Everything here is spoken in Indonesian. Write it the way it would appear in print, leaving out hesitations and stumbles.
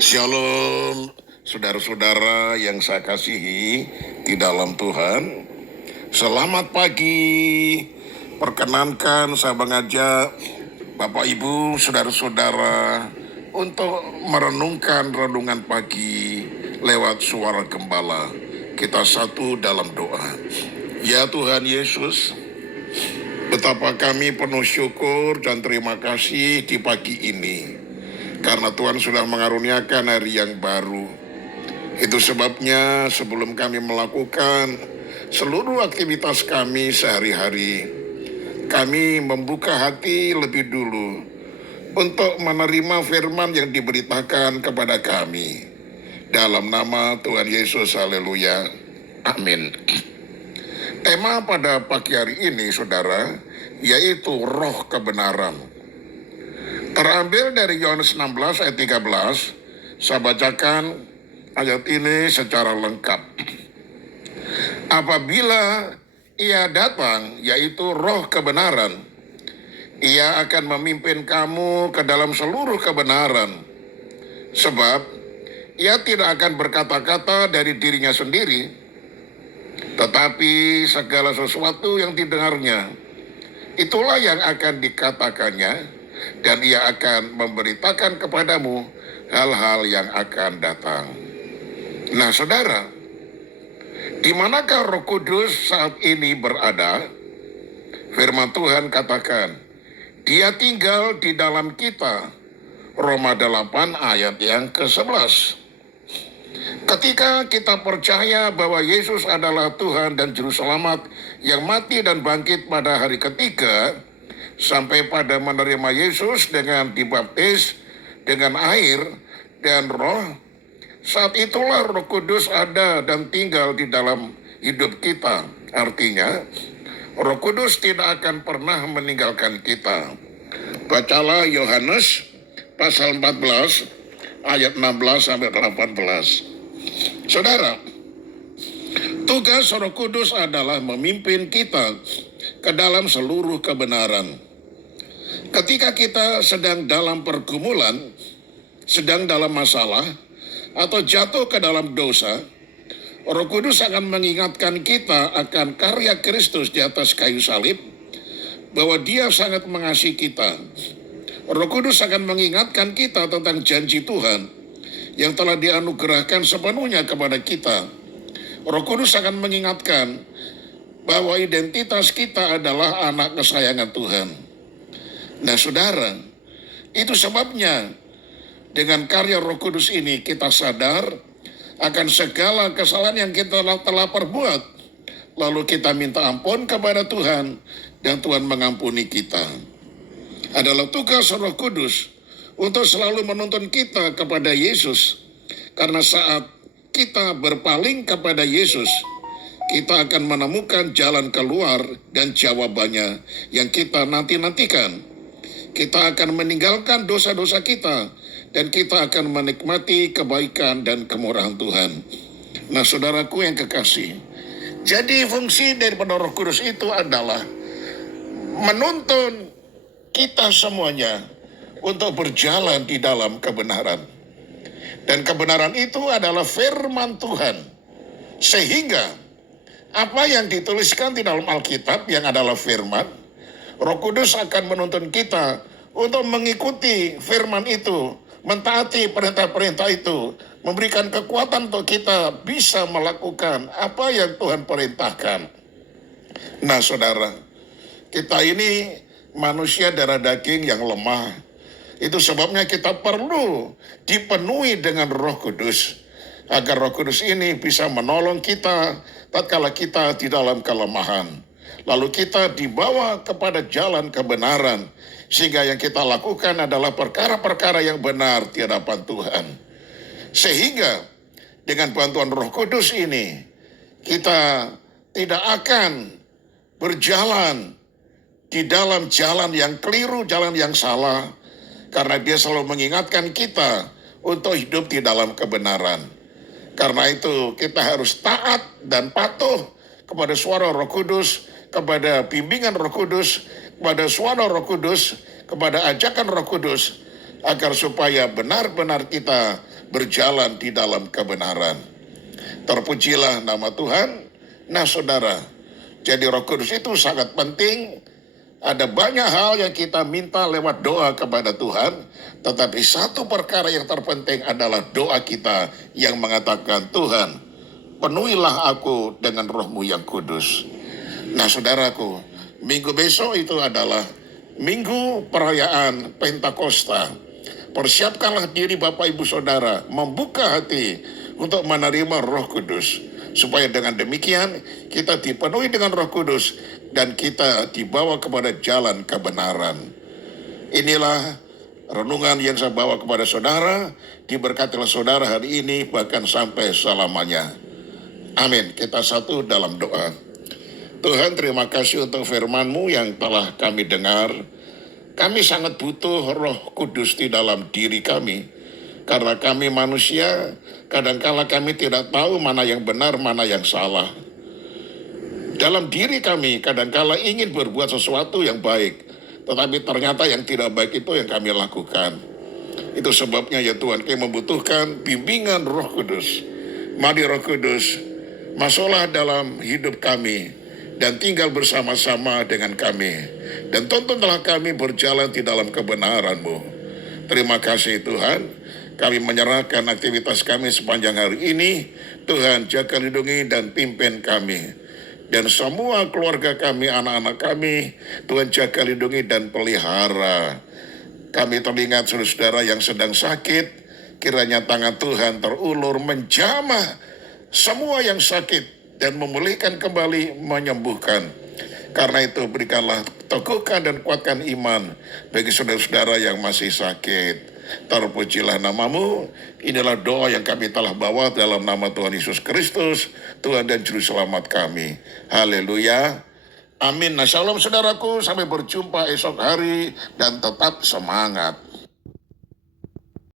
Shalom, saudara-saudara yang saya kasihi di dalam Tuhan. Selamat pagi. Perkenankan saya mengajak Bapak Ibu, saudara-saudara untuk merenungkan renungan pagi lewat suara gembala. Kita satu dalam doa. Ya Tuhan Yesus, betapa kami penuh syukur dan terima kasih di pagi ini. Karena Tuhan sudah mengaruniakan hari yang baru. Itu sebabnya sebelum kami melakukan seluruh aktivitas kami sehari-hari, kami membuka hati lebih dulu untuk menerima firman yang diberitakan kepada kami. Dalam nama Tuhan Yesus, haleluya, amin. Tema pada pagi hari ini, saudara, yaitu roh kebenaran. Terambil dari Yohanes 16 ayat 13, saya bacakan ayat ini secara lengkap. Apabila ia datang, yaitu roh kebenaran, ia akan memimpin kamu ke dalam seluruh kebenaran. Sebab ia tidak akan berkata-kata dari dirinya sendiri, tetapi segala sesuatu yang didengarnya, itulah yang akan dikatakannya, dan ia akan memberitakan kepadamu hal-hal yang akan datang. Nah, saudara, di manakah Roh Kudus saat ini berada? Firman Tuhan katakan, Dia tinggal di dalam kita. Roma 8 ayat yang ke-11. Ketika kita percaya bahwa Yesus adalah Tuhan dan Juru Selamat yang mati dan bangkit pada hari ketiga, sampai pada menerima Yesus dengan dibaptis dengan air dan roh, saat itulah Roh Kudus ada dan tinggal di dalam hidup kita. Artinya, Roh Kudus tidak akan pernah meninggalkan kita. Bacalah Yohanes pasal 14 ayat 16 sampai 18. Saudara, tugas Roh Kudus adalah memimpin kita ke dalam seluruh kebenaran. Ketika kita sedang dalam pergumulan, sedang dalam masalah, atau jatuh ke dalam dosa, Roh Kudus akan mengingatkan kita akan karya Kristus di atas kayu salib, bahwa Dia sangat mengasihi kita. Roh Kudus akan mengingatkan kita tentang janji Tuhan yang telah dianugerahkan sepenuhnya kepada kita. Roh Kudus akan mengingatkan bahwa identitas kita adalah anak kesayangan Tuhan. Nah, saudara, itu sebabnya dengan karya Roh Kudus ini kita sadar akan segala kesalahan yang kita telah perbuat. Lalu kita minta ampun kepada Tuhan dan Tuhan mengampuni kita. Adalah tugas Roh Kudus untuk selalu menuntun kita kepada Yesus. Karena saat kita berpaling kepada Yesus, kita akan menemukan jalan keluar dan jawabannya yang kita nanti-nantikan. Kita akan meninggalkan dosa-dosa kita, dan kita akan menikmati kebaikan dan kemurahan Tuhan. Nah, saudaraku yang kekasih, jadi fungsi daripada Roh Kudus itu adalah menuntun kita semuanya untuk berjalan di dalam kebenaran. Dan kebenaran itu adalah firman Tuhan. Sehingga apa yang dituliskan di dalam Alkitab yang adalah firman, Roh Kudus akan menuntun kita untuk mengikuti firman itu, mentaati perintah-perintah itu, memberikan kekuatan untuk kita bisa melakukan apa yang Tuhan perintahkan. Nah, saudara, kita ini manusia darah daging yang lemah. Itu sebabnya kita perlu dipenuhi dengan Roh Kudus, agar Roh Kudus ini bisa menolong kita tatkala kita di dalam kelemahan. Lalu kita dibawa kepada jalan kebenaran, sehingga yang kita lakukan adalah perkara-perkara yang benar di hadapan Tuhan. Sehingga dengan bantuan Roh Kudus ini, kita tidak akan berjalan di dalam jalan yang keliru, jalan yang salah, karena Dia selalu mengingatkan kita untuk hidup di dalam kebenaran. Karena itu kita harus taat dan patuh kepada suara Roh Kudus, kepada bimbingan Roh Kudus, kepada suara Roh Kudus, kepada ajakan Roh Kudus, agar supaya benar-benar kita berjalan di dalam kebenaran. Terpujilah nama Tuhan. Nah saudara, jadi Roh Kudus itu sangat penting. Ada banyak hal yang kita minta lewat doa kepada Tuhan, tetapi satu perkara yang terpenting adalah doa kita yang mengatakan, Tuhan, penuhilah aku dengan Roh-Mu yang kudus. Nah saudaraku, minggu besok itu adalah minggu perayaan Pentakosta. Persiapkanlah diri Bapak Ibu Saudara, membuka hati untuk menerima Roh Kudus. Supaya dengan demikian kita dipenuhi dengan Roh Kudus dan kita dibawa kepada jalan kebenaran. Inilah renungan yang saya bawa kepada saudara. Diberkatilah saudara hari ini bahkan sampai selamanya. Amin. Kita satu dalam doa. Tuhan, terima kasih untuk firman-Mu yang telah kami dengar. Kami sangat butuh Roh Kudus di dalam diri kami. Karena kami manusia, kadangkala kami tidak tahu mana yang benar, mana yang salah. Dalam diri kami kadangkala ingin berbuat sesuatu yang baik, tetapi ternyata yang tidak baik itu yang kami lakukan. Itu sebabnya ya Tuhan, kami membutuhkan bimbingan Roh Kudus. Mari Roh Kudus, masuklah dalam hidup kami dan tinggal bersama-sama dengan kami. Dan tuntunlah kami berjalan di dalam kebenaran-Mu. Terima kasih Tuhan. Kami menyerahkan aktivitas kami sepanjang hari ini. Tuhan jaga lindungi dan pimpin kami. Dan semua keluarga kami, anak-anak kami, Tuhan jaga lindungi dan pelihara. Kami teringat saudara-saudara yang sedang sakit. Kiranya tangan Tuhan terulur menjamah semua yang sakit dan memulihkan kembali, menyembuhkan. Karena itu berikanlah teguhkan dan kuatkan iman bagi saudara-saudara yang masih sakit. Terpujilah nama-Mu. Inilah doa yang kami telah bawa dalam nama Tuhan Yesus Kristus, Tuhan dan Juru Selamat kami. Haleluya. Amin. Nah, shalom saudaraku. Sampai berjumpa esok hari dan tetap semangat.